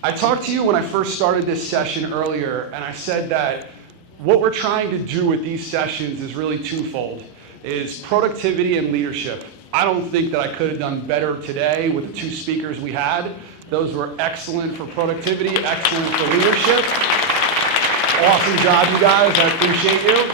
I talked to you when I first started this session earlier, and I said that what we're trying to do with these sessions is really twofold, is productivity and leadership. I don't think that I could have done better today with the two speakers we had. Those were excellent for productivity, excellent for leadership. Awesome job, you guys. I appreciate you.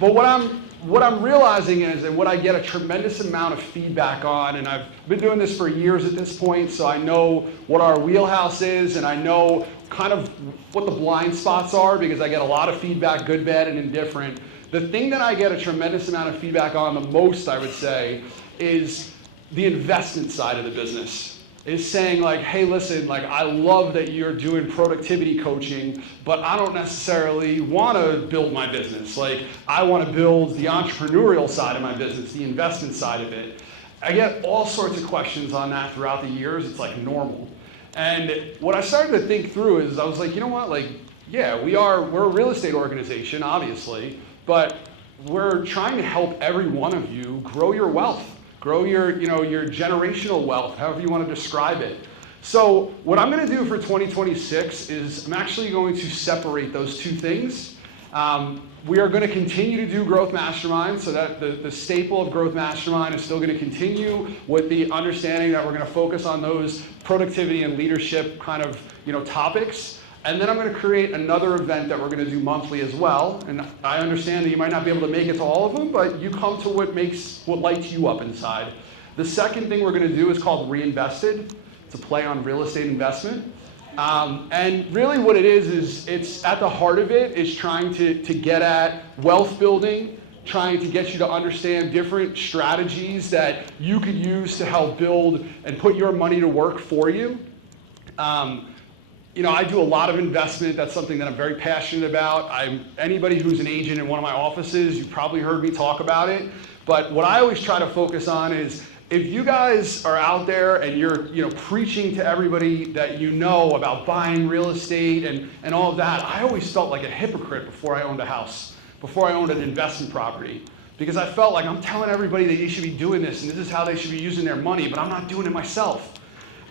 But what I'm realizing is, and what I get a tremendous amount of feedback on, and I've been doing this for years at this point, so I know what our wheelhouse is, and I know kind of what the blind spots are, because I get a lot of feedback, good, bad, and indifferent. The thing that I get a tremendous amount of feedback on the most, I would say, is the investment side of the business. Is saying like, hey, listen, like I love that you're doing productivity coaching, but I don't necessarily want to build my business. Like I want to build the entrepreneurial side of my business, the investment side of it. I get all sorts of questions on that throughout the years. It's like normal. And what I started to think through is I was like, you know what, like, yeah, we're a real estate organization, obviously, but we're trying to help every one of you grow your wealth. Grow your generational wealth, however you want to describe it. So what I'm going to do for 2026 is I'm actually going to separate those two things. We are going to continue to do Growth Mastermind, so that the staple of Growth Mastermind is still going to continue with the understanding that we're going to focus on those productivity and leadership kind of topics. And then I'm going to create another event that we're going to do monthly as well. And I understand that you might not be able to make it to all of them, but you come to what lights you up inside. The second thing we're going to do is called Reinvested. It's a play on real estate investment. And really what it is it's at the heart of it is trying to get at wealth building, trying to get you to understand different strategies that you could use to help build and put your money to work for you. I do a lot of investment. That's something that I'm very passionate about. Anybody who's an agent in one of my offices, you've probably heard me talk about it. But what I always try to focus on is if you guys are out there and you're preaching to everybody that you know about buying real estate and all of that, I always felt like a hypocrite before I owned a house, before I owned an investment property. Because I felt like I'm telling everybody that you should be doing this and this is how they should be using their money, but I'm not doing it myself.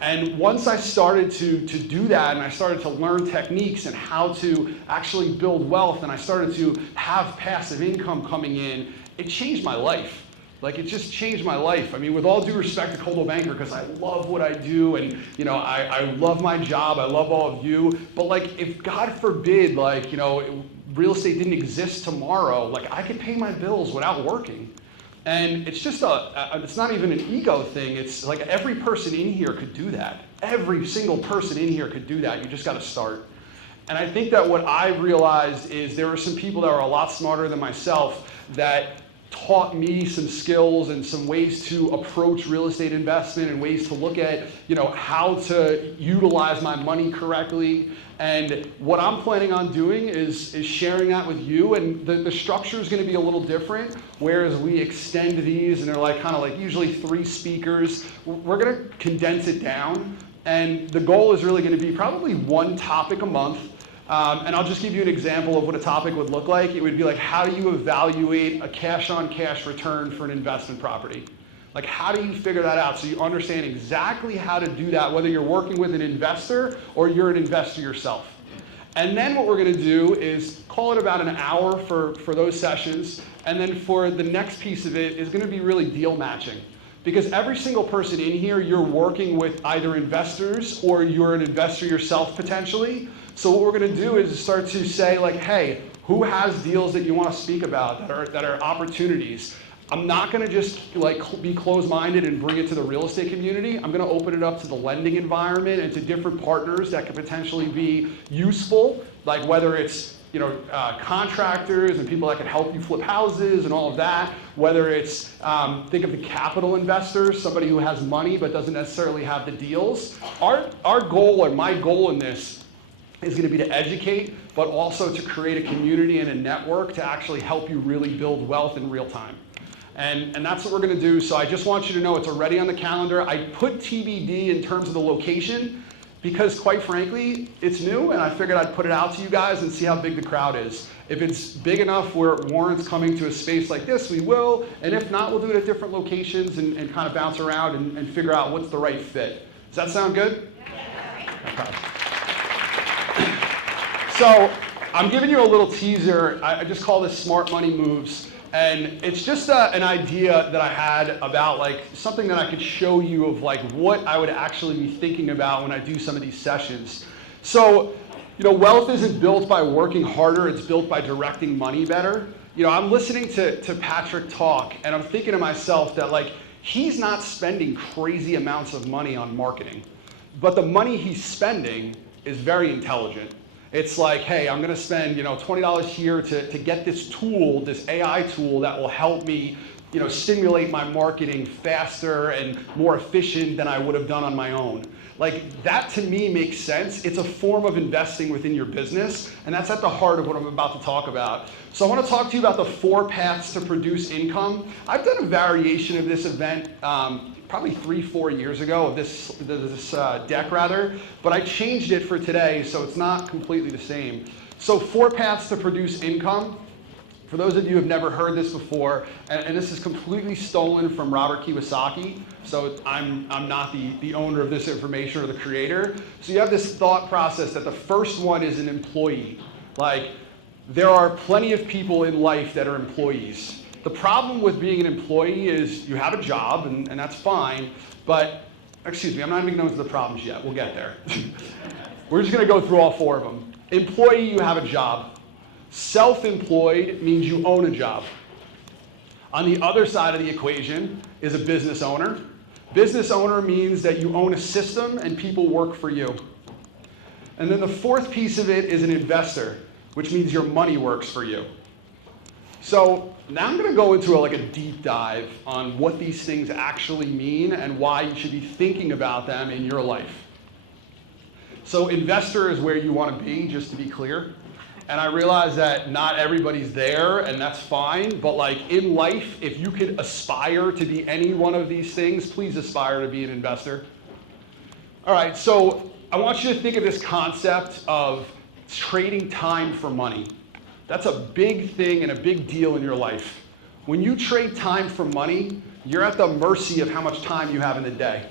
And once I started to do that and I started to learn techniques and how to actually build wealth and I started to have passive income coming in, it changed my life. Like it just changed my life. I mean, with all due respect to Coldwell Banker, because I love what I do and I love my job, I love all of you, but like if God forbid, real estate didn't exist tomorrow, like I could pay my bills without working. And it's just it's not even an ego thing. It's like every person in here could do that. Every single person in here could do that. You just got to start. And I think that what I realized is there were some people that were a lot smarter than myself that taught me some skills and some ways to approach real estate investment and ways to look at, how to utilize my money correctly. And what I'm planning on doing is sharing that with you. And the structure is going to be a little different, whereas we extend these and they're kind of usually 3 speakers. We're going to condense it down. And the goal is really going to be probably 1 topic a month. And I'll just give you an example of what a topic would look like. It would be like, how do you evaluate a cash-on-cash return for an investment property? Like, how do you figure that out so you understand exactly how to do that, whether you're working with an investor or you're an investor yourself? And then what we're going to do is call it about an hour for those sessions. And then for the next piece of it is going to be really deal matching. Because every single person in here, you're working with either investors or you're an investor yourself potentially. So what we're going to do is start to say hey, who has deals that you want to speak about that are opportunities? I'm not going to just be closed-minded and bring it to the real estate community. I'm going to open it up to the lending environment and to different partners that could potentially be useful, like whether it's contractors and people that can help you flip houses and all of that, whether it's, think of the capital investors, somebody who has money but doesn't necessarily have the deals. Our goal, or my goal in this, is going to be to educate, but also to create a community and a network to actually help you really build wealth in real time. And that's what we're going to do. So I just want you to know it's already on the calendar. I put TBD in terms of the location because, quite frankly, it's new, and I figured I'd put it out to you guys and see how big the crowd is. If it's big enough where it warrants coming to a space like this, we will. And if not, we'll do it at different locations and kind of bounce around and figure out what's the right fit. Does that sound good? Yeah. So I'm giving you a little teaser. I just call this Smart Money Moves. And it's just an idea that I had about like something that I could show you of like what I would actually be thinking about when I do some of these sessions. So, wealth isn't built by working harder, it's built by directing money better. I'm listening to Patrick talk and I'm thinking to myself that like, he's not spending crazy amounts of money on marketing, but the money he's spending is very intelligent. It's like, hey, I'm gonna spend $20 here to get this tool, this AI tool that will help me stimulate my marketing faster and more efficient than I would have done on my own. Like that to me makes sense. It's a form of investing within your business, and that's at the heart of what I'm about to talk about. So I want to talk to you about the 4 paths to produce income. I've done a variation of this event probably 3-4 years ago, of this deck rather, but I changed it for today, so it's not completely the same. So 4 paths to produce income. For those of you who have never heard this before, and this is completely stolen from Robert Kiyosaki, so I'm not the owner of this information or the creator. So you have this thought process that the first one is an employee. Like, there are plenty of people in life that are employees. The problem with being an employee is you have a job, and that's fine, but, excuse me, I'm not even going to the problems yet. We'll get there. We're just going to go through all 4 of them. Employee, you have a job. Self-employed means you own a job. On the other side of the equation is a business owner. Business owner means that you own a system and people work for you. And then the 4th piece of it is an investor, which means your money works for you. So now I'm going to go into a deep dive on what these things actually mean and why you should be thinking about them in your life. So investor is where you want to be, just to be clear. And I realize that not everybody's there, and that's fine, but like in life, if you could aspire to be any one of these things, please aspire to be an investor. All right, so I want you to think of this concept of trading time for money. That's a big thing and a big deal in your life. When you trade time for money, you're at the mercy of how much time you have in the day.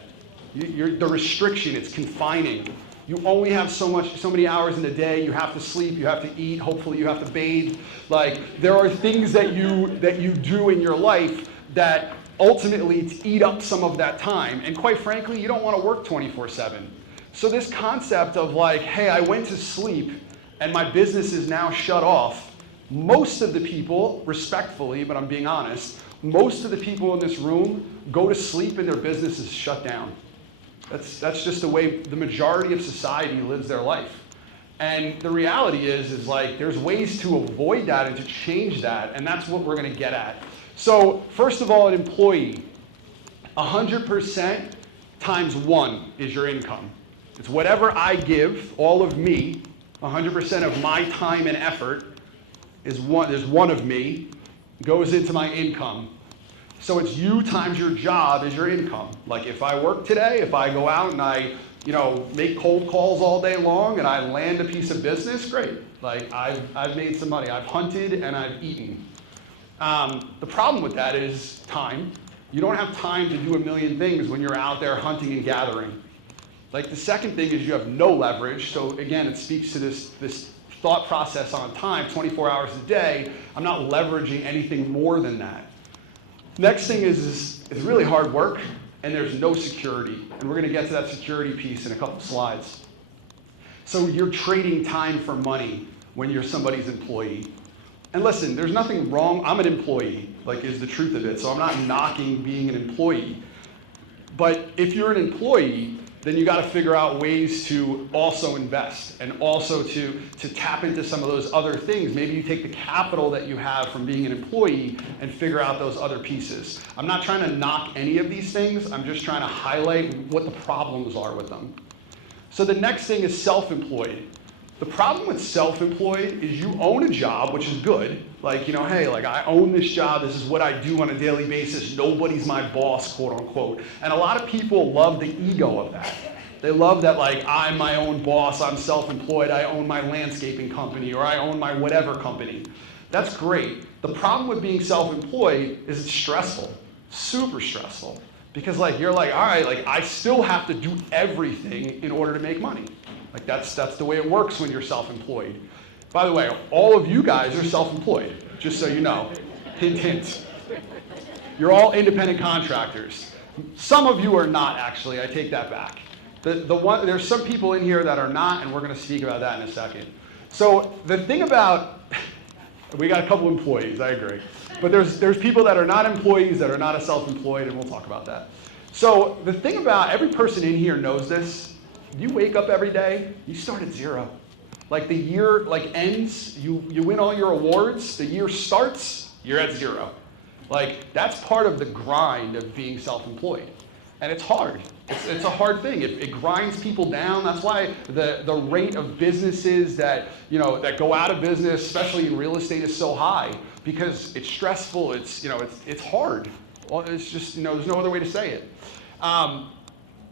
The restriction, it's confining. You only have so many hours in the day. You have to sleep, you have to eat, hopefully you have to bathe. Like, there are things that you do in your life that ultimately eat up some of that time. And quite frankly, you don't want to work 24/7. So this concept of like, hey, I went to sleep and my business is now shut off. Most of the people, respectfully, but I'm being honest, most of the people in this room go to sleep and their business is shut down. That's just the way the majority of society lives their life. And the reality is like there's ways to avoid that and to change that, and that's what we're going to get at. So first of all, an employee, 100% times 1 is your income. It's whatever I give, all of me, 100% of my time and effort is there's 1 of me, goes into my income. So it's you times your job is your income. Like if I work today, if I go out and I, make cold calls all day long and I land a piece of business, great. Like I've made some money. I've hunted and I've eaten. The problem with that is time. You don't have time to do a million things when you're out there hunting and gathering. Like the second thing is you have no leverage. So again, it speaks to this thought process on time, 24 hours a day. I'm not leveraging anything more than that. Next thing is it's really hard work, and there's no security. And we're going to get to that security piece in a couple slides. So you're trading time for money when you're somebody's employee. And listen, there's nothing wrong. I'm an employee, is the truth of it. So I'm not knocking being an employee. But if you're an employee, then you got to figure out ways to also invest and also to tap into some of those other things. Maybe you take the capital that you have from being an employee and figure out those other pieces. I'm not trying to knock any of these things. I'm just trying to highlight what the problems are with them. So the next thing is self-employed. The problem with self-employed is you own a job, which is good. Hey, I own this job. This is what I do on a daily basis. Nobody's my boss, quote unquote. And a lot of people love the ego of that. They love that, I'm my own boss. I'm self-employed. I own my landscaping company, or I own my whatever company. That's great. The problem with being self-employed is it's stressful, super stressful. Because you're all right, I still have to do everything in order to make money. Like that's the way it works when you're self-employed. By the way, all of you guys are self-employed, just so you know. Hint, hint. You're all independent contractors. Some of you are not, actually. I take that back. There's some people in here that are not, and we're going to speak about that in a second. So the thing about, we got a couple employees, I agree. But there's people that are not employees, that are not self-employed, and we'll talk about that. So the thing about, every person in here knows this. You wake up every day, you start at zero. Like the year ends, you win all your awards, the year starts, you're at zero. Like that's part of the grind of being self-employed. And it's hard. It's a hard thing. It grinds people down. That's why the rate of businesses that go out of business, especially in real estate, is so high, because it's stressful. It's hard. Well, it's just there's no other way to say it.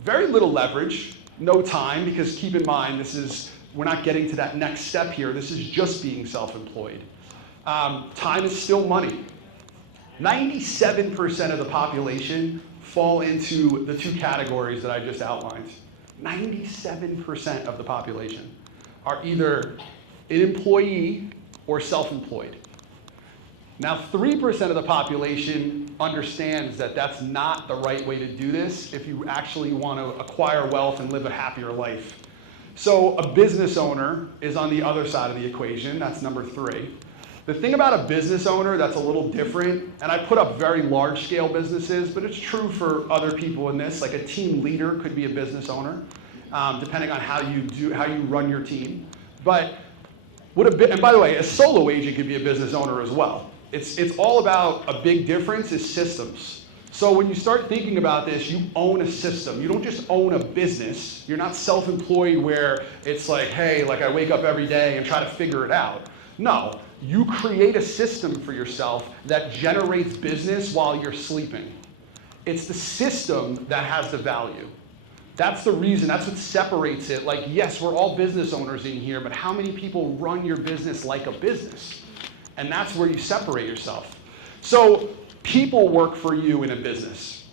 Very little leverage, no time, because keep in mind we're not getting to that next step here. This is just being self-employed. Time is still money. 97% of the population fall into the two categories that I just outlined. 97% of the population are either an employee or self-employed. Now, 3% of the population understands that that's not the right way to do this if you actually want to acquire wealth and live a happier life. So a business owner is on the other side of the equation. That's number 3. The thing about a business owner that's a little different, and I put up very large-scale businesses, but it's true for other people in this. Like a team leader could be a business owner, depending on how you run your team. But and by the way, a solo agent could be a business owner as well. It's all about a big difference is systems. So when you start thinking about this, you own a system. You don't just own a business. You're not self-employed where it's like, hey, like I wake up every day and try to figure it out. No. You create a system for yourself that generates business while you're sleeping. It's the system that has the value. That's the reason, that's what separates it. Like, yes, we're all business owners in here, but how many people run your business like a business? And that's where you separate yourself. So people work for you in a business.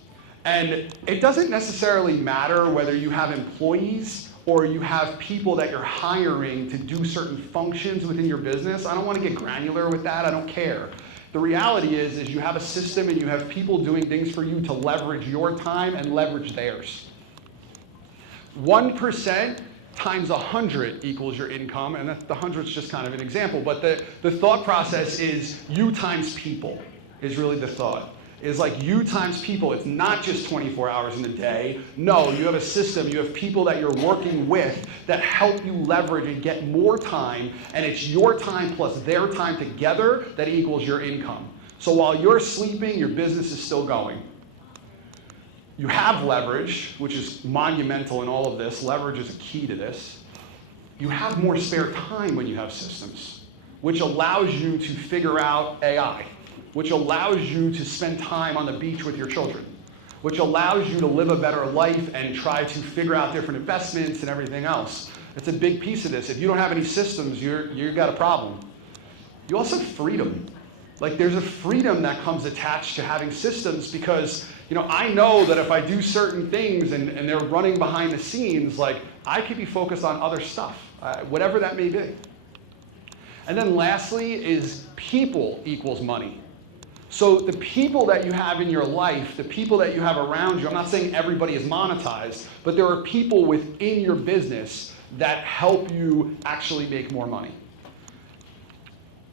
And it doesn't necessarily matter whether you have employees or you have people that you're hiring to do certain functions within your business. I don't want to get granular with that. I don't care. The reality is you have a system and you have people doing things for you to leverage your time and leverage theirs. 1% times 100 equals your income, and the 100 is just kind of an example, but the thought process is you times people is really the thought. Is like you times people. It's not just 24 hours in a day. No, you have a system. You have people that you're working with that help you leverage and get more time, and it's your time plus their time together that equals your income. So while you're sleeping, your business is still going. You have leverage, which is monumental in all of this. Leverage is a key to this. You have more spare time when you have systems, which allows you to figure out AI, which allows you to spend time on the beach with your children, which allows you to live a better life and try to figure out different investments and everything else. It's a big piece of this. If you don't have any systems, you've got a problem. You also have freedom. Like there's a freedom that comes attached to having systems because I know that if I do certain things and they're running behind the scenes, like I could be focused on other stuff, whatever that may be. And then lastly is people equals money. So the people that you have in your life, the people that you have around you, I'm not saying everybody is monetized, but there are people within your business that help you actually make more money.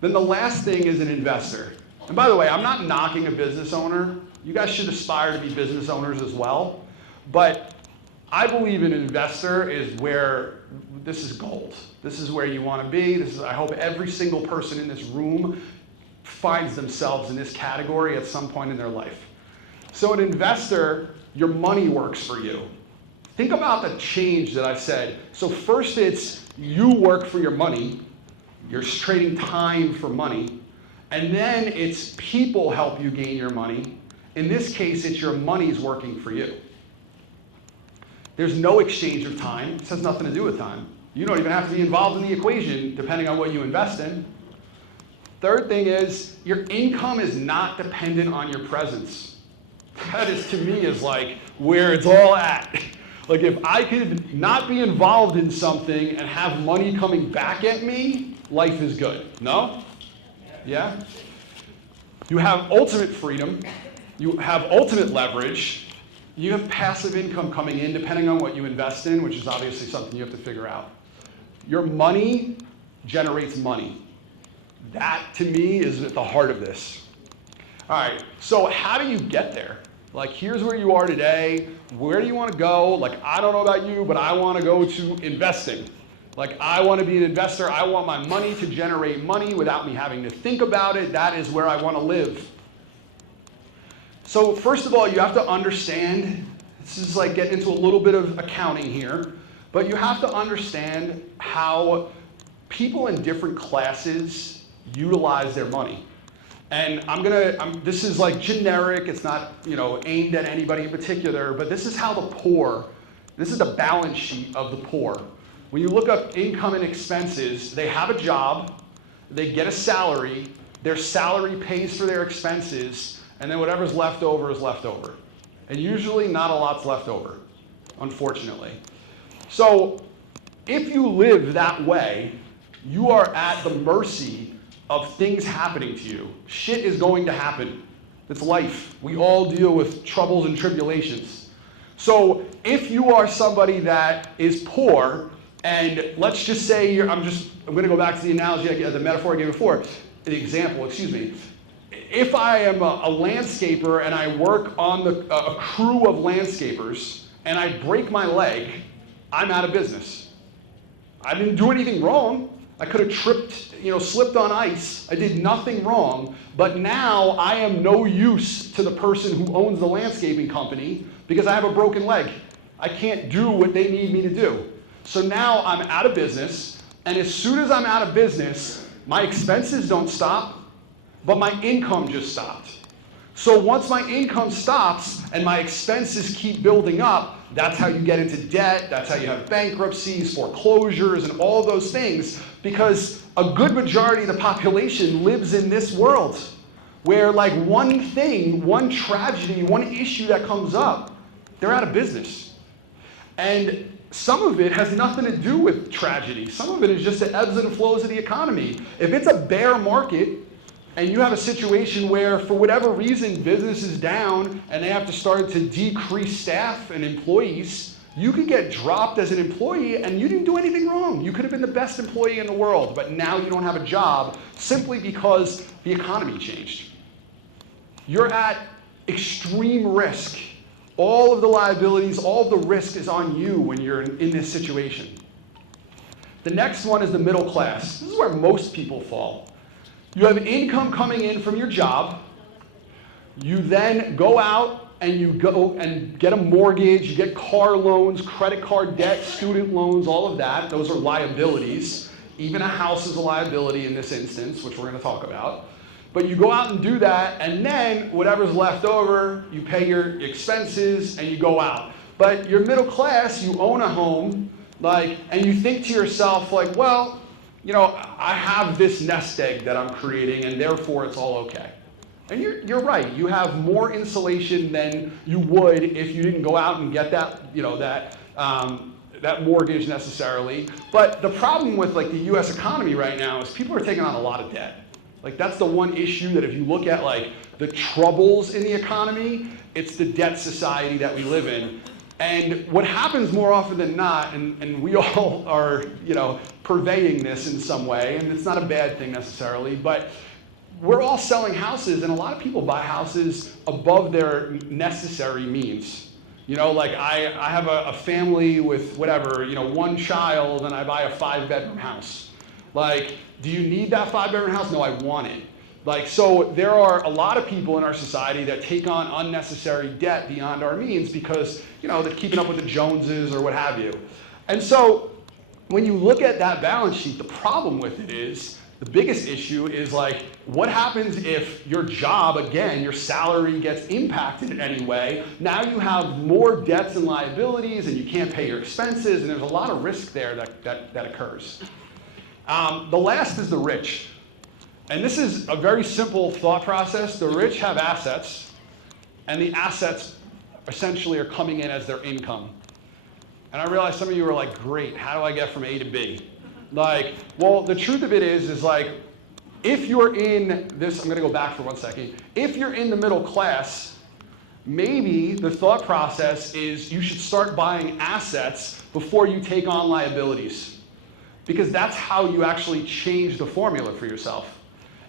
Then the last thing is an investor. And by the way, I'm not knocking a business owner. You guys should aspire to be business owners as well. But I believe an investor is where this is gold. This is where you want to be. I hope every single person in this room finds themselves in this category at some point in their life. So an investor, your money works for you. Think about the change that I've said. So first it's you work for your money. You're trading time for money. And then it's people help you gain your money. In this case, it's your money's working for you. There's no exchange of time. This has nothing to do with time. You don't even have to be involved in the equation depending on what you invest in. Third thing is your income is not dependent on your presence. That is, to me, is like where it's all at. Like if I could not be involved in something and have money coming back at me, life is good. No? Yeah? You have ultimate freedom. You have ultimate leverage. You have passive income coming in depending on what you invest in, which is obviously something you have to figure out. Your money generates money. That, to me, is at the heart of this. All right, so how do you get there? Like, here's where you are today. Where do you want to go? Like, I don't know about you, but I want to go to investing. Like, I want to be an investor. I want my money to generate money without me having to think about it. That is where I want to live. So first of all, you have to understand, this is like getting into a little bit of accounting here, but you have to understand how people in different classes utilize their money. And this is like generic, it's not, aimed at anybody in particular, but this is how the poor, this is the balance sheet of the poor. When you look up income and expenses, they have a job, they get a salary, their salary pays for their expenses, and then whatever's left over is left over. And usually not a lot's left over, unfortunately. So if you live that way, you are at the mercy of things happening to you. Shit is going to happen. It's life. We all deal with troubles and tribulations. So if you are somebody that is poor, and let's just say I'm going to go back to the analogy, the metaphor I gave before, the example, excuse me. If I am a landscaper and I work on a crew of landscapers and I break my leg, I'm out of business. I didn't do anything wrong. I could have tripped, slipped on ice. I did nothing wrong, but now I am no use to the person who owns the landscaping company because I have a broken leg. I can't do what they need me to do. So now I'm out of business, and as soon as I'm out of business, my expenses don't stop, but my income just stopped. So once my income stops and my expenses keep building up, that's how you get into debt, that's how you have bankruptcies, foreclosures, and all those things, because a good majority of the population lives in this world where like one thing, one tragedy, one issue that comes up, they're out of business. And some of it has nothing to do with tragedy. Some of it is just the ebbs and flows of the economy. If it's a bear market, and you have a situation where, for whatever reason, business is down and they have to start to decrease staff and employees, you could get dropped as an employee and you didn't do anything wrong. You could have been the best employee in the world, but now you don't have a job simply because the economy changed. You're at extreme risk. All of the liabilities, all of the risk is on you when you're in this situation. The next one is the middle class. This is where most people fall. You have income coming in from your job. You then go out and you go and get a mortgage, you get car loans, credit card debt, student loans, all of that. Those are liabilities. Even a house is a liability in this instance, which we're going to talk about. But you go out and do that, and then whatever's left over, you pay your expenses and you go out. But you're middle class, you own a home, and you think to yourself, well, I have this nest egg that I'm creating, and therefore it's all okay. And you're right. You have more insulation than you would if you didn't go out and get that, that mortgage necessarily. But the problem with the U.S. economy right now is people are taking on a lot of debt. That's the one issue that if you look at the troubles in the economy, it's the debt society that we live in. And what happens more often than not, and we all are, purveying this in some way, and it's not a bad thing necessarily, but we're all selling houses, and a lot of people buy houses above their necessary means. I have a family with whatever, one child, and I buy a 5-bedroom house. Do you need that 5-bedroom house? No, I want it. So there are a lot of people in our society that take on unnecessary debt beyond our means because, they're keeping up with the Joneses or what have you. And so when you look at that balance sheet, the problem with it is, the biggest issue is what happens if your job, again, your salary gets impacted in any way? Now you have more debts and liabilities and you can't pay your expenses, and there's a lot of risk there that occurs. The last is the rich. And this is a very simple thought process. The rich have assets, and the assets essentially are coming in as their income. And I realized some of you were like, great, how do I get from A to B? Like, well, the truth of it is like, if you're in this, I'm gonna go back for 1 second. If you're in the middle class, maybe the thought process is you should start buying assets before you take on liabilities. Because that's how you actually change the formula for yourself.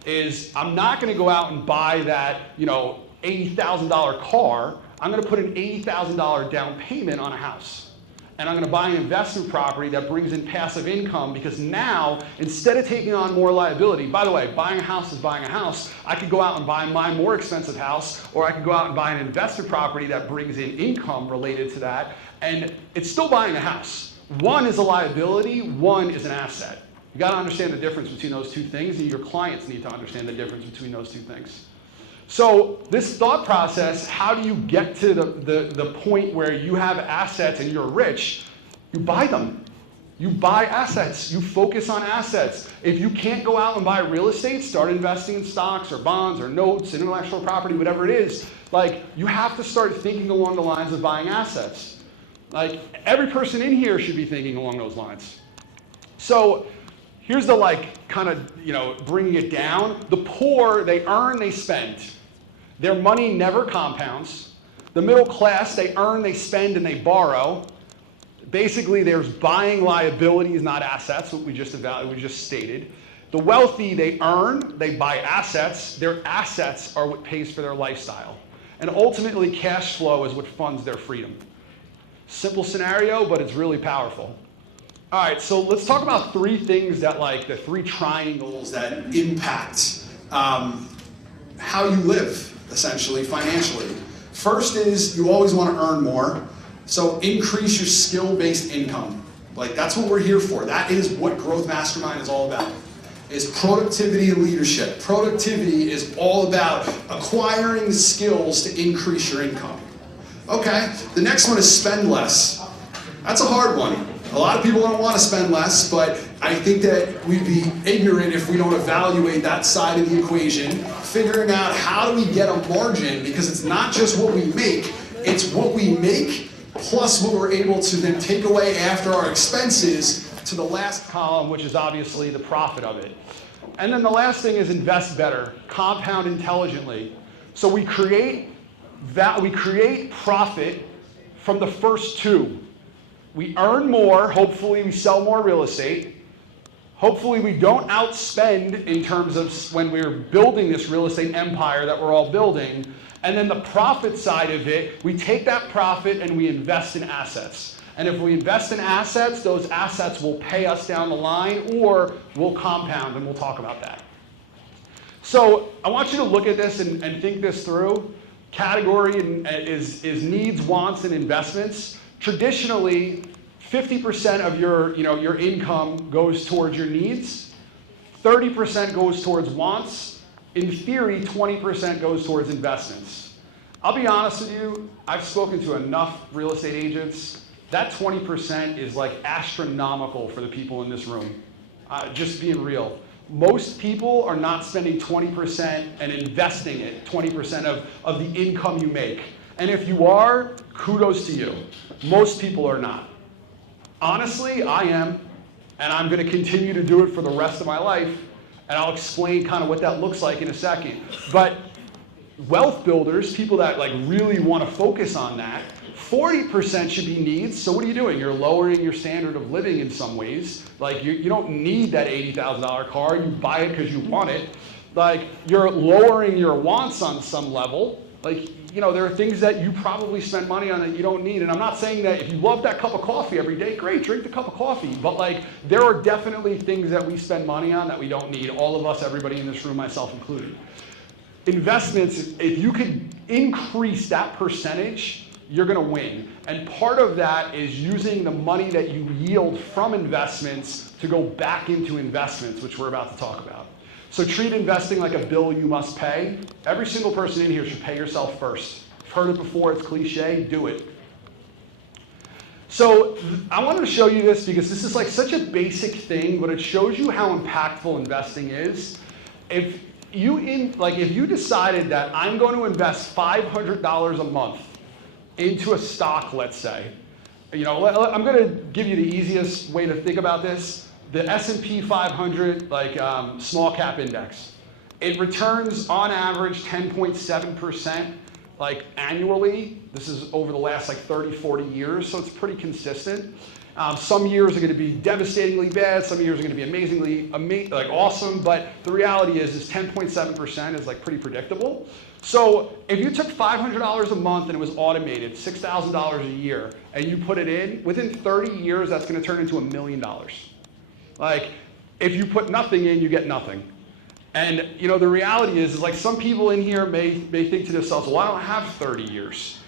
Is I'm not gonna go out and buy that, $80,000 car. I'm gonna put an $80,000 down payment on a house. And I'm gonna buy an investment property that brings in passive income, because now, instead of taking on more liability, by the way, buying a house is buying a house. I could go out and buy my more expensive house, or I could go out and buy an investment property that brings in income related to that, and it's still buying a house. One is a liability, one is an asset. You gotta understand the difference between those two things, and your clients need to understand the difference between those two things. So this thought process, how do you get to the point where you have assets and you're rich? You buy them. You buy assets. You focus on assets. If you can't go out and buy real estate, start investing in stocks or bonds or notes, intellectual property, whatever it is. Like, you have to start thinking along the lines of buying assets. Like, every person in here should be thinking along those lines. So here's the bringing it down. The poor, they earn, they spend. Their money never compounds. The middle class, they earn, they spend, and they borrow. Basically, there's buying liabilities, not assets, what we just stated. The wealthy, they earn, they buy assets. Their assets are what pays for their lifestyle. And ultimately, cash flow is what funds their freedom. Simple scenario, but it's really powerful. All right, so let's talk about three things that, the three triangles that impact how you live, essentially, financially. First is you always want to earn more, so increase your skill-based income. That's what we're here for. That is what Growth Mastermind is all about, is productivity and leadership. Productivity is all about acquiring skills to increase your income. Okay, the next one is spend less. That's a hard one. A lot of people don't want to spend less, but I think that we'd be ignorant if we don't evaluate that side of the equation, figuring out how do we get a margin, because it's not just what we make, it's what we make plus what we're able to then take away after our expenses to the last column, which is obviously the profit of it. And then the last thing is invest better, compound intelligently. So we create profit from the first two. We earn more, hopefully we sell more real estate. Hopefully we don't outspend in terms of when we're building this real estate empire that we're all building. And then the profit side of it, we take that profit and we invest in assets. And if we invest in assets, those assets will pay us down the line or will compound, and we'll talk about that. So I want you to look at this and think this through. Category is needs, wants, and investments. Traditionally, 50% of your income goes towards your needs, 30% goes towards wants. In theory, 20% goes towards investments. I'll be honest with you, I've spoken to enough real estate agents. That 20% is astronomical for the people in this room. Just being real. Most people are not spending 20% and investing it, 20% of the income you make. And if you are, kudos to you. Most people are not. Honestly, I am, and I'm going to continue to do it for the rest of my life, and I'll explain kind of what that looks like in a second. But wealth builders, people that really want to focus on that, 40% should be needs. So what are you doing? You're lowering your standard of living in some ways. You don't need that $80,000 car. You buy it because you want it. You're lowering your wants on some level. There are things that you probably spend money on that you don't need. And I'm not saying that if you love that cup of coffee every day, great, drink the cup of coffee. But there are definitely things that we spend money on that we don't need. All of us, everybody in this room, myself included. Investments, if you could increase that percentage, you're going to win. And part of that is using the money that you yield from investments to go back into investments, which we're about to talk about. So treat investing like a bill you must pay. Every single person in here should pay yourself first. I've heard it before, it's cliche, do it. So I wanted to show you this because this is such a basic thing, but it shows you how impactful investing is. If you decided that I'm going to invest $500 a month into a stock, let's say, I'm going to give you the easiest way to think about this. The S&P 500, small cap index. It returns on average 10.7% annually. This is over the last 30, 40 years, so it's pretty consistent. Some years are going to be devastatingly bad. Some years are going to be amazingly awesome. But the reality is 10.7% is pretty predictable. So if you took $500 a month and it was automated, $6,000 a year, and you put it in, within 30 years, that's going to turn into $1 million. If you put nothing in, you get nothing. And the reality is some people in here may think to themselves, well, I don't have 30 years.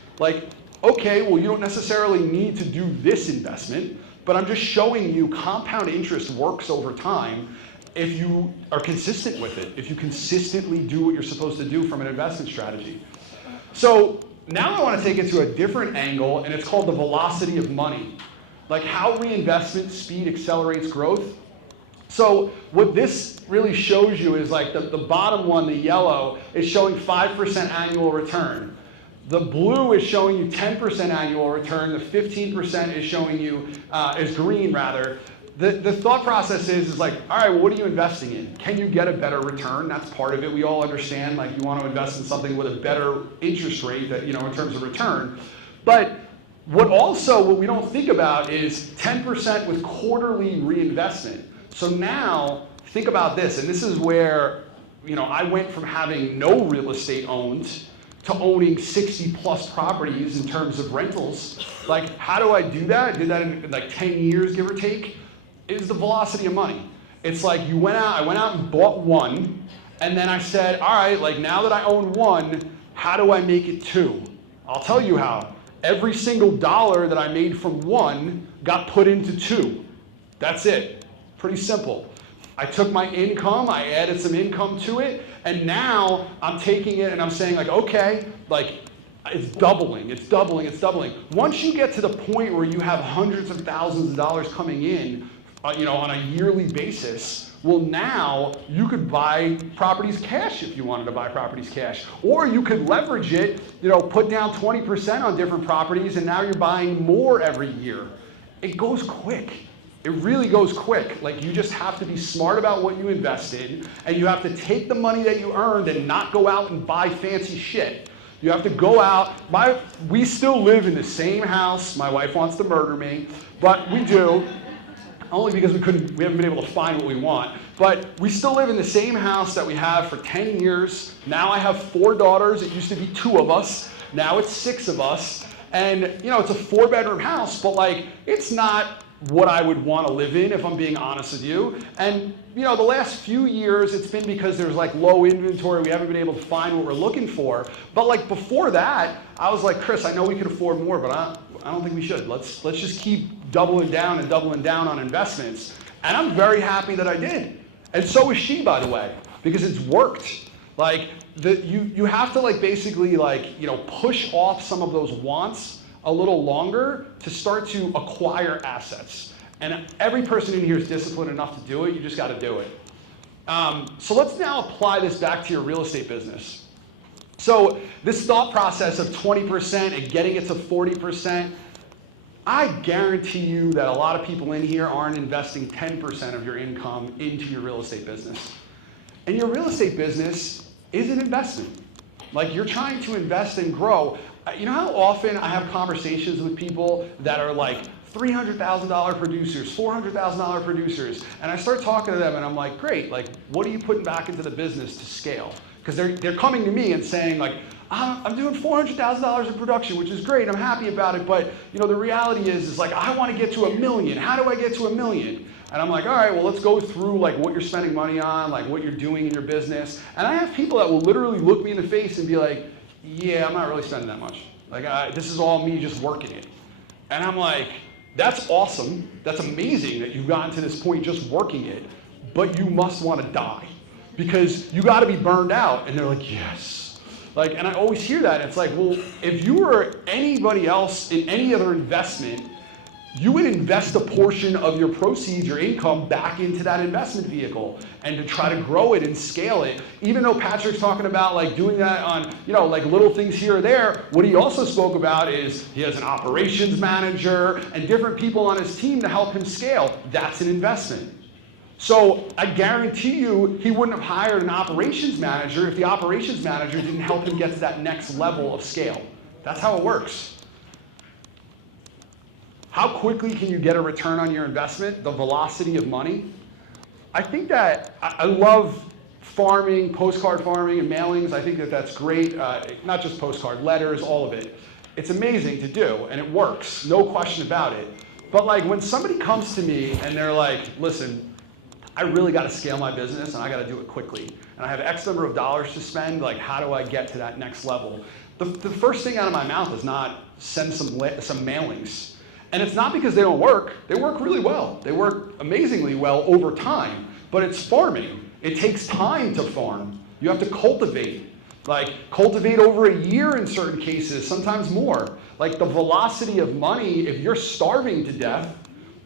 Okay, well, you don't necessarily need to do this investment, but I'm just showing you compound interest works over time if you are consistent with it, if you consistently do what you're supposed to do from an investment strategy. So now I want to take it to a different angle, and it's called the velocity of money. How reinvestment speed accelerates growth. So what this really shows you is the bottom one, the yellow, is showing 5% annual return. The blue is showing you 10% annual return. The 15% is showing you, is green rather. The thought process is all right, well, what are you investing in? Can you get a better return? That's part of it. We all understand you want to invest in something with a better interest rate that, in terms of return. But what we don't think about is 10% with quarterly reinvestment. So now think about this, and this is where, I went from having no real estate owned to owning 60 plus properties in terms of rentals. How do I do that? I did that in 10 years, give or take. Is the velocity of money. It's I went out and bought one, and then I said, all right, now that I own one, how do I make it two? I'll tell you how. Every single dollar that I made from one got put into two. That's it. Pretty simple. I took my income, I added some income to it, and now I'm taking it and I'm saying okay, it's doubling, it's doubling, it's doubling. Once you get to the point where you have hundreds of thousands of dollars coming in, on a yearly basis, well, now you could buy properties cash if you wanted to buy properties cash. Or you could leverage it, put down 20% on different properties, and now you're buying more every year. It goes quick. It really goes quick. You just have to be smart about what you invest in, and you have to take the money that you earned and not go out and buy fancy shit. You have to go out. We still live in the same house. My wife wants to murder me, but we do. Only because we haven't been able to find what we want. But we still live in the same house that we have for 10 years. Now I have 4 daughters. It used to be 2 of us. Now it's 6 of us. And, it's a 4-bedroom house, but it's not what I would want to live in, if I'm being honest with you. And, the last few years, it's been because there's low inventory. We haven't been able to find what we're looking for. But before that, I was Chris, I know we could afford more, but I don't think we should. Let's just keep doubling down on investments. And I'm very happy that I did. And so is she, by the way, because it's worked. You have to basically push off some of those wants a little longer to start to acquire assets. And every person in here is disciplined enough to do it. You just got to do it. So let's now apply this back to your real estate business. So this thought process of 20% and getting it to 40%, I guarantee you that a lot of people in here aren't investing 10% of your income into your real estate business. And your real estate business is an investment. You're trying to invest and grow. You know how often I have conversations with people that are $300,000 producers, $400,000 producers, and I start talking to them and I'm great, what are you putting back into the business to scale? Because they're coming to me and saying I'm doing $400,000 in production, which is great, I'm happy about it, but the reality is I want to get to $1 million. How do I get to $1 million? And I'm all right, well, let's go through what you're spending money on, what you're doing in your business. And I have people that will literally look me in the face and be yeah, I'm not really spending that much. This is all me just working it. And I'm that's awesome. That's amazing that you've gotten to this point just working it, but you must want to die because you got to be burned out. And they're yes. And I always hear that. It's well, if you were anybody else in any other investment, you would invest a portion of your proceeds, your income, back into that investment vehicle and to try to grow it and scale it. Even though Patrick's talking about like doing that on, like little things here or there, what he also spoke about is he has an operations manager and different people on his team to help him scale. That's an investment. So I guarantee you he wouldn't have hired an operations manager if the operations manager didn't help him get to that next level of scale. That's how it works. How quickly can you get a return on your investment? The velocity of money. I think that I love farming, postcard farming and mailings. I think that that's great. Not just postcard, letters, all of it. It's amazing to do and it works, no question about it. But like when somebody comes to me and they're like, listen, I really got to scale my business and I got to do it quickly. And I have X number of dollars to spend, like how do I get to that next level? The first thing out of my mouth is not send some mailings. And it's not because they don't work. They work really well. They work amazingly well over time. But it's farming. It takes time to farm. You have to cultivate. Like cultivate over a year in certain cases, sometimes more. Like the velocity of money, if you're starving to death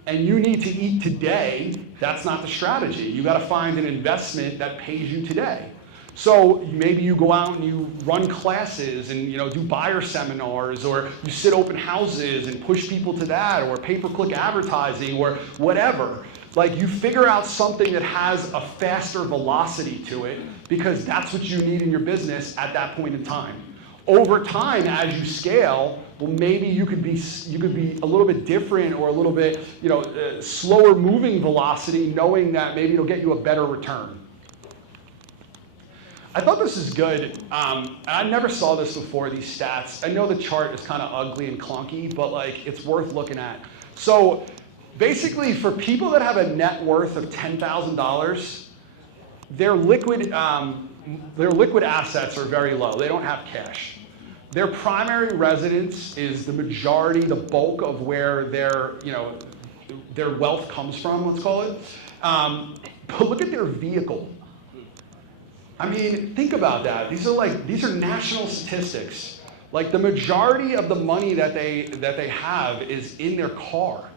and you need to eat today, that's not the strategy. You got to find an investment that pays you today. So maybe you go out and you run classes and do buyer seminars, or you sit open houses and push people to that, or pay-per-click advertising, or whatever. Like you figure out something that has a faster velocity to it because that's what you need in your business at that point in time. Over time, as you scale, well, maybe you could be a little bit different or a little bit slower moving velocity, knowing that maybe it'll get you a better return. I thought this is good. I never saw this before, these stats. I know the chart is kind of ugly and clunky, but like it's worth looking at. So basically for people that have a net worth of $10,000, their liquid assets are very low. They don't have cash. Their primary residence is the majority, the bulk of where their wealth comes from, let's call it. But look at their vehicle. I mean, think about that. These are national statistics. Like the majority of the money that they have is in their car.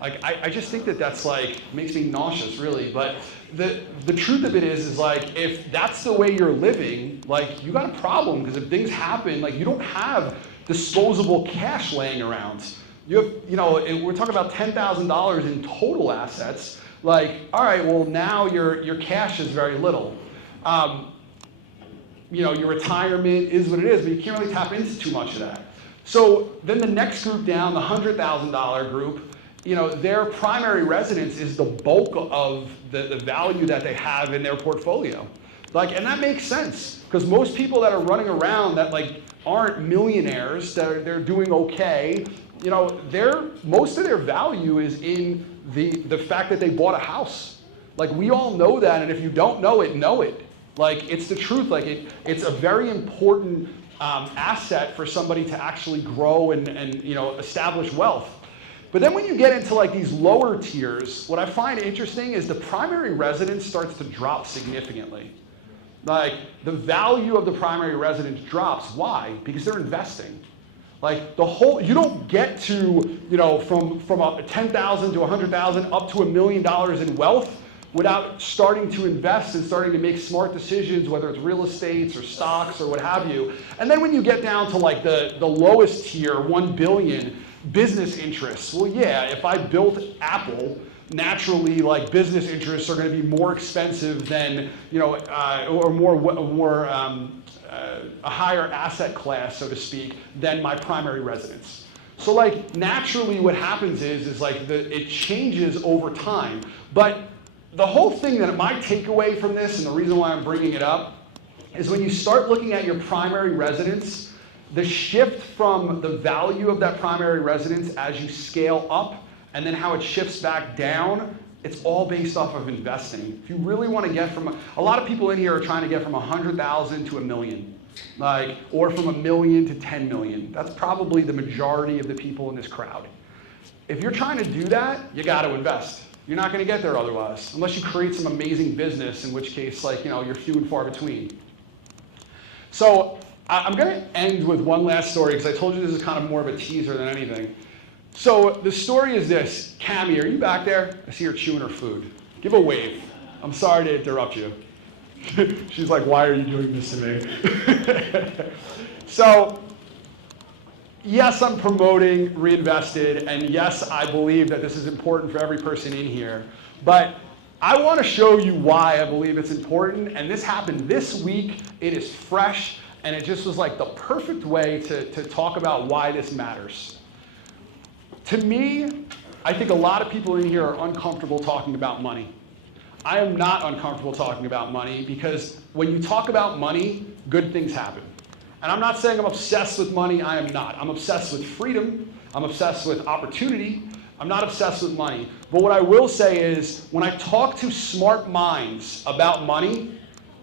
Like I just think that's like makes me nauseous, really. But the truth of it is like if that's the way you're living, like you got a problem because if things happen, like you don't have disposable cash laying around. You have, we're talking about $10,000 in total assets. Like, all right, well now your cash is very little. Your retirement is what it is, but you can't really tap into too much of that. So then the next group down, the $100,000 group, their primary residence is the bulk of the value that they have in their portfolio. And that makes sense, because most people that are running around that aren't millionaires, that they're doing okay, most of their value is in the fact that they bought a house. We all know that, and if you don't know it, know it. It's the truth. It's a very important asset for somebody to actually grow and establish wealth. But then when you get into these lower tiers, what I find interesting is the primary residence starts to drop significantly. The value of the primary residence drops. Why? Because they're investing. You don't get to, from a $10,000 to $100,000 up to $1 million in wealth without starting to invest and starting to make smart decisions, whether it's real estate or stocks or what have you. And then when you get down to the lowest tier, 1 billion, business interests. Well, yeah, if I built Apple, naturally business interests are going to be more expensive than, or a higher asset class, so to speak, than my primary residence. So naturally what happens is it changes over time. But the whole thing that my takeaway from this, and the reason why I'm bringing it up, is when you start looking at your primary residence, the shift from the value of that primary residence as you scale up, and then how it shifts back down, it's all based off of investing. If you really want to get from, a lot of people in here are trying to get from 100,000 to 1 million, or from 1 million to 10 million. That's probably the majority of the people in this crowd. If you're trying to do that, you got to invest. You're not going to get there otherwise, unless you create some amazing business, in which case, you're few and far between. So I'm going to end with one last story, because I told you this is kind of more of a teaser than anything. So the story is this. Cammie, are you back there? I see her chewing her food. Give a wave. I'm sorry to interrupt you. She's like, why are you doing this to me? So, yes, I'm promoting Reinvested, and yes, I believe that this is important for every person in here. But I want to show you why I believe it's important, and this happened this week. It is fresh, and it just was like the perfect way to talk about why this matters. To me, I think a lot of people in here are uncomfortable talking about money. I am not uncomfortable talking about money because when you talk about money, good things happen. And I'm not saying I'm obsessed with money, I am not. I'm obsessed with freedom, I'm obsessed with opportunity, I'm not obsessed with money. But what I will say is, when I talk to smart minds about money,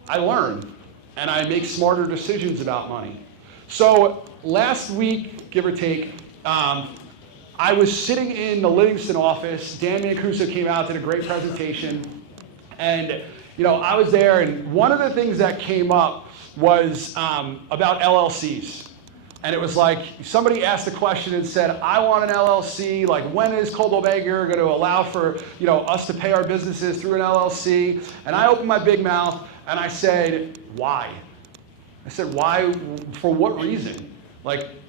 I learn, and I make smarter decisions about money. So last week, give or take, I was sitting in the Livingston office. Dan Mancuso came out, did a great presentation. And I was there, and one of the things that came up was about LLCs. And it was like somebody asked a question and said, I want an LLC. Like, when is Coldwell Banker going to allow for us to pay our businesses through an LLC? And I opened my big mouth and I said, why? I said, why? For what reason?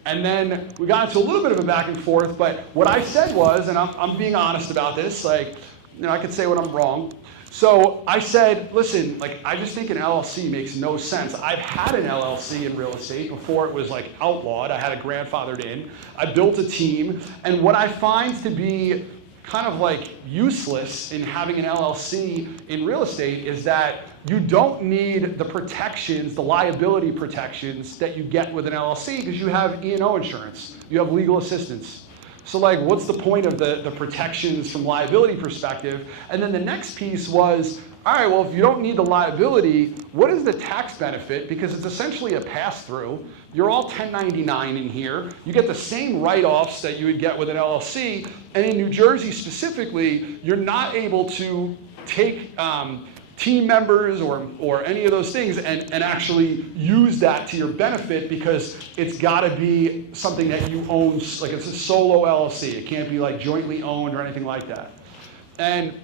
And then we got into a little bit of a back and forth. But what I said was, and I'm being honest about this, I could say when I'm wrong. So I said, listen, I just think an LLC makes no sense. I've had an LLC in real estate before it was outlawed. I had it grandfathered in. I built a team. And what I find to be kind of useless in having an LLC in real estate is that you don't need the protections, the liability protections that you get with an LLC because you have E&O insurance. You have legal assistance. So what's the point of the protections from liability perspective? And then the next piece was, all right, well, if you don't need the liability, what is the tax benefit? Because it's essentially a pass-through. You're all 1099 in here. You get the same write-offs that you would get with an LLC. And in New Jersey specifically, you're not able to take team members or any of those things and actually use that to your benefit because it's got to be something that you own, it's a solo LLC. It can't be jointly owned or anything like that. And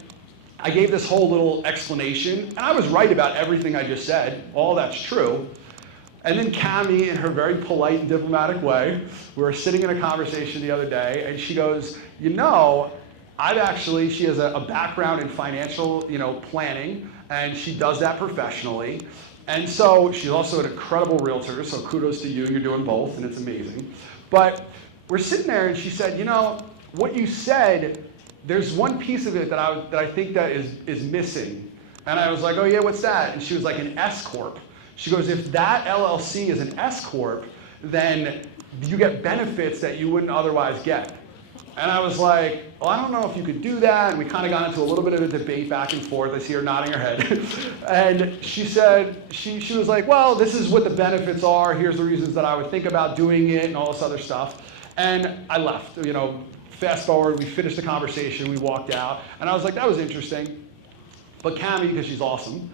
I gave this whole little explanation, and I was right about everything I just said. All that's true. And then Cammie, in her very polite and diplomatic way, we were sitting in a conversation the other day, and she goes, she has a background in financial, planning, and she does that professionally. And so she's also an incredible realtor, so kudos to you. You're doing both, and it's amazing. But we're sitting there, and she said, what you said, there's one piece of it that I think that is missing. And I was like, oh yeah, what's that? And she was like, an S Corp. She goes, if that LLC is an S Corp, then you get benefits that you wouldn't otherwise get. And I was like, well, I don't know if you could do that. And we kind of got into a little bit of a debate back and forth. I see her nodding her head. And she said, she was like, well, this is what the benefits are. Here's the reasons that I would think about doing it and all this other stuff. And I left. Fast forward, we finished the conversation, we walked out. And I was like, that was interesting. But Cammie, because she's awesome,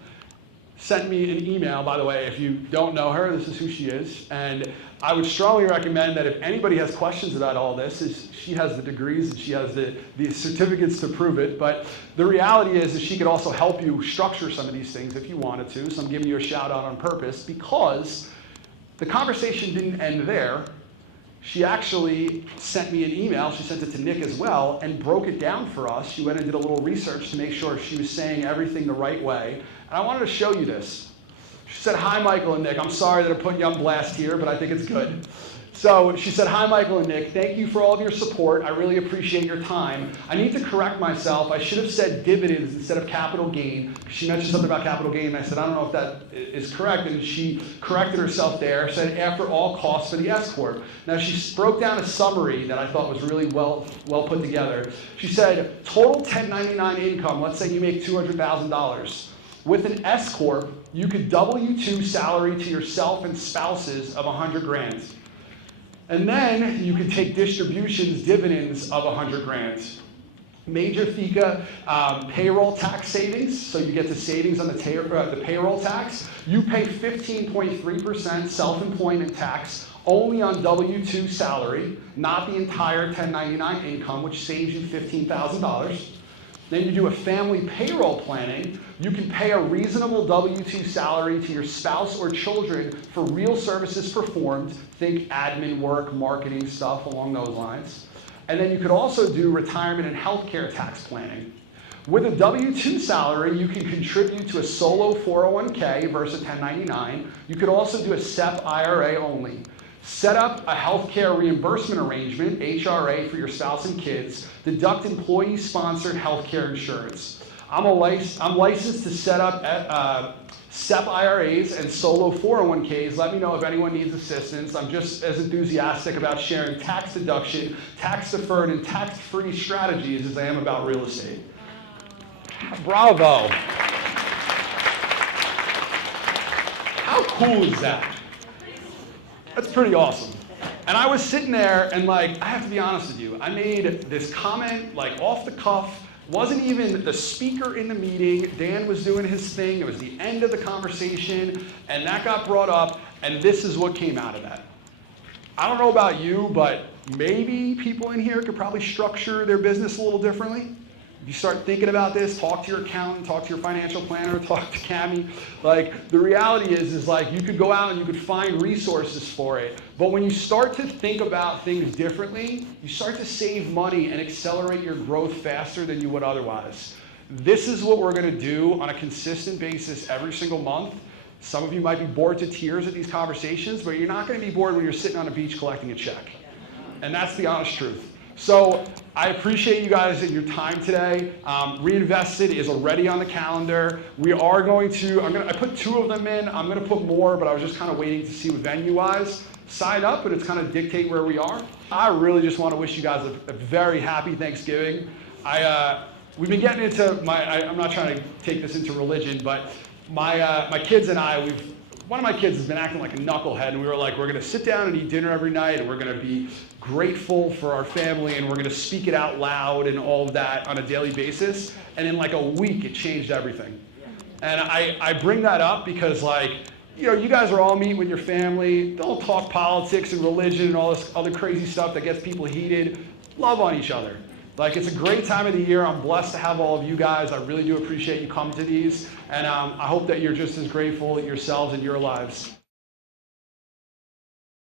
sent me an email. By the way, if you don't know her, this is who she is. And I would strongly recommend that if anybody has questions about all this, she has the degrees and she has the certificates to prove it. But the reality is she could also help you structure some of these things if you wanted to. So I'm giving you a shout out on purpose because the conversation didn't end there. She actually sent me an email. She sent it to Nick as well and broke it down for us. She went and did a little research to make sure she was saying everything the right way. And I wanted to show you this. She said, hi, Michael and Nick. I'm sorry that I'm putting you on blast here, but I think it's good. So she said, hi, Michael and Nick. Thank you for all of your support. I really appreciate your time. I need to correct myself. I should have said dividends instead of capital gain. She mentioned something about capital gain, and I said, I don't know if that is correct. And she corrected herself there, said, after all costs for the S Corp. Now, she broke down a summary that I thought was really well put together. She said, total 1099 income, let's say you make $200,000. With an S Corp, you could W-2 salary to yourself and spouses of $100,000. And then you could take distributions, dividends of $100,000. Major FICA payroll tax savings, so you get the savings on the payroll tax. You pay 15.3% self-employment tax only on W-2 salary, not the entire 1099 income, which saves you $15,000. Then you do a family payroll planning. You can pay a reasonable W-2 salary to your spouse or children for real services performed. Think admin work, marketing stuff along those lines. And then you could also do retirement and healthcare tax planning. With a W-2 salary, you can contribute to a solo 401k versus a 1099. You could also do a SEP IRA only. Set up a healthcare reimbursement arrangement, HRA, for your spouse and kids. Deduct employee-sponsored healthcare insurance. I'm licensed to set up SEP IRAs and solo 401ks. Let me know if anyone needs assistance. I'm just as enthusiastic about sharing tax deduction, tax deferred, and tax-free strategies as I am about real estate. Bravo. How cool is that? That's pretty awesome. And I was sitting there and like, I have to be honest with you, I made this comment like off the cuff. Wasn't even the speaker in the meeting. Dan was doing his thing. It was the end of the conversation, and that got brought up, and this is what came out of that. I don't know about you, but maybe people in here could probably structure their business a little differently. If you start thinking about this, talk to your accountant, talk to your financial planner, talk to Cami. Like, the reality is like you could go out and you could find resources for it. But when you start to think about things differently, you start to save money and accelerate your growth faster than you would otherwise. This is what we're going to do on a consistent basis every single month. Some of you might be bored to tears at these conversations, but you're not going to be bored when you're sitting on a beach collecting a check. And that's the honest truth. So I appreciate you guys and your time today. Reinvested is already on the calendar. We are going to, I put 2 of them in. I'm going to put more, but I was just kind of waiting to see what venue-wise. Sign up, but it's kind of dictate where we are. I really just want to wish you guys a very happy Thanksgiving. We've been getting into I'm not trying to take this into religion, but my kids and I, one of my kids has been acting like a knucklehead, and we were like, we're going to sit down and eat dinner every night, and we're going to be grateful for our family, and we're going to speak it out loud and all of that on a daily basis. And in like a week, it changed everything. And I bring that up because, like, you know, you guys are all meeting with your family. Don't talk politics and religion and all this other crazy stuff that gets people heated. Love on each other. Like, it's a great time of the year. I'm blessed to have all of you guys. I really do appreciate you coming to these. And I hope that you're just as grateful yourselves in your lives.